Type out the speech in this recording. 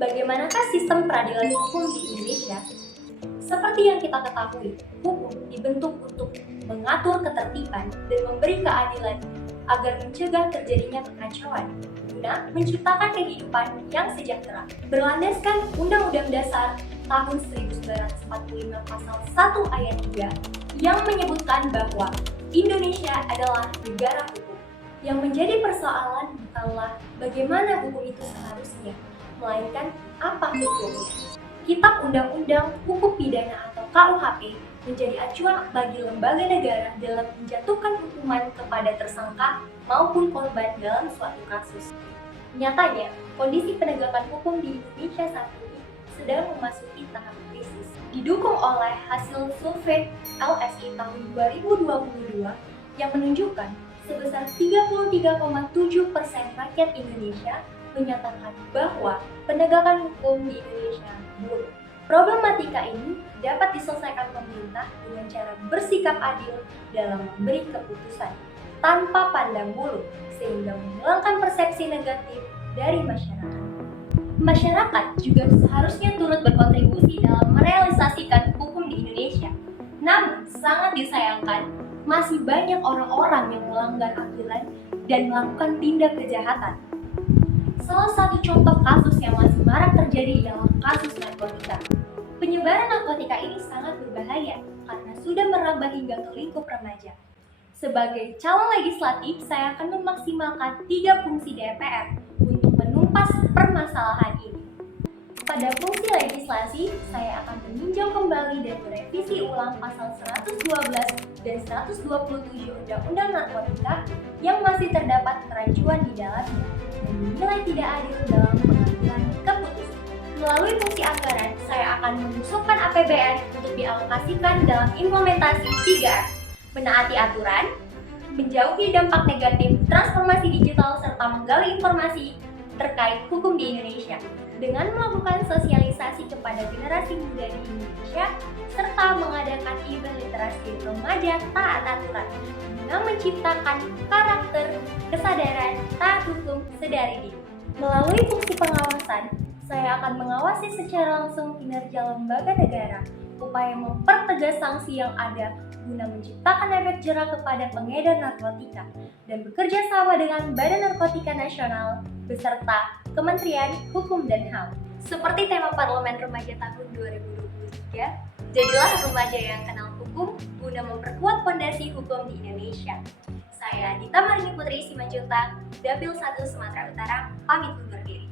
Bagaimanakah sistem peradilan hukum di Indonesia? Seperti yang kita ketahui, hukum dibentuk untuk mengatur ketertiban dan memberi keadilan agar mencegah terjadinya kekacauan guna menciptakan kehidupan yang sejahtera. Berlandaskan Undang-Undang Dasar tahun 1945 pasal 1 ayat 3 yang menyebutkan bahwa Indonesia adalah negara hukum. Yang menjadi persoalan bukanlah bagaimana hukum itu seharusnya, melainkan apa hukumnya. Kitab Undang-Undang Hukum Pidana atau KUHP menjadi acuan bagi lembaga negara dalam menjatuhkan hukuman kepada tersangka maupun korban dalam suatu kasus. Nyatanya, kondisi penegakan hukum di Indonesia saat ini sedang memasuki tahap krisis. Didukung oleh hasil survei LSI tahun 2022 yang menunjukkan sebesar 33,7% rakyat Indonesia menyatakan bahwa penegakan hukum di Indonesia buruk. Problematika ini dapat diselesaikan pemerintah dengan cara bersikap adil dalam memberi keputusan tanpa pandang bulu, sehingga menghilangkan persepsi negatif dari masyarakat. Masyarakat juga seharusnya turut berkontribusi dalam merealisasikan hukum di Indonesia. Namun, sangat disayangkan, masih banyak orang-orang yang melanggar aturan dan melakukan tindak kejahatan. Salah satu contoh kasus yang masih marak terjadi ialah kasus narkotika. Penyebaran narkotika ini sangat berbahaya karena sudah merambah hingga ke lingkup remaja. Sebagai calon legislatif, saya akan memaksimalkan 3 fungsi DPR untuk menumpas permasalahan ini. Pada fungsi legislasi, saya akan meninjau kembali dan merevisi ulang pasal 112 dan 127 Undang-Undang Narkotika yang masih terdapat kerancuan di dalamnya dan dinilai tidak adil dalam pengambilan keputusan. Melalui fungsi anggaran, saya akan mengusulkan APBN untuk dialokasikan dalam implementasi 3R, menaati aturan, menjauhi dampak negatif transformasi digital, serta menggali informasi terkait hukum di Indonesia dengan melakukan sosialisasi kepada generasi muda di Indonesia serta mengadakan event literasi remaja taat aturan guna menciptakan karakter kesadaran taat hukum sedari dini. Melalui fungsi pengawasan, saya akan mengawasi secara langsung kinerja lembaga negara, upaya mempertegas sanksi yang ada guna menciptakan efek jerah kepada pengedar narkotika, dan bekerja sama dengan Badan Narkotika Nasional beserta Kementerian Hukum dan HAM. Seperti tema Parlemen Remaja tahun 2023, jadilah remaja yang kenal hukum guna memperkuat fondasi hukum di Indonesia. Saya Dita Marini Putri Simanjuntak, Dapil 1 Sumatera Utara, pamit undur diri.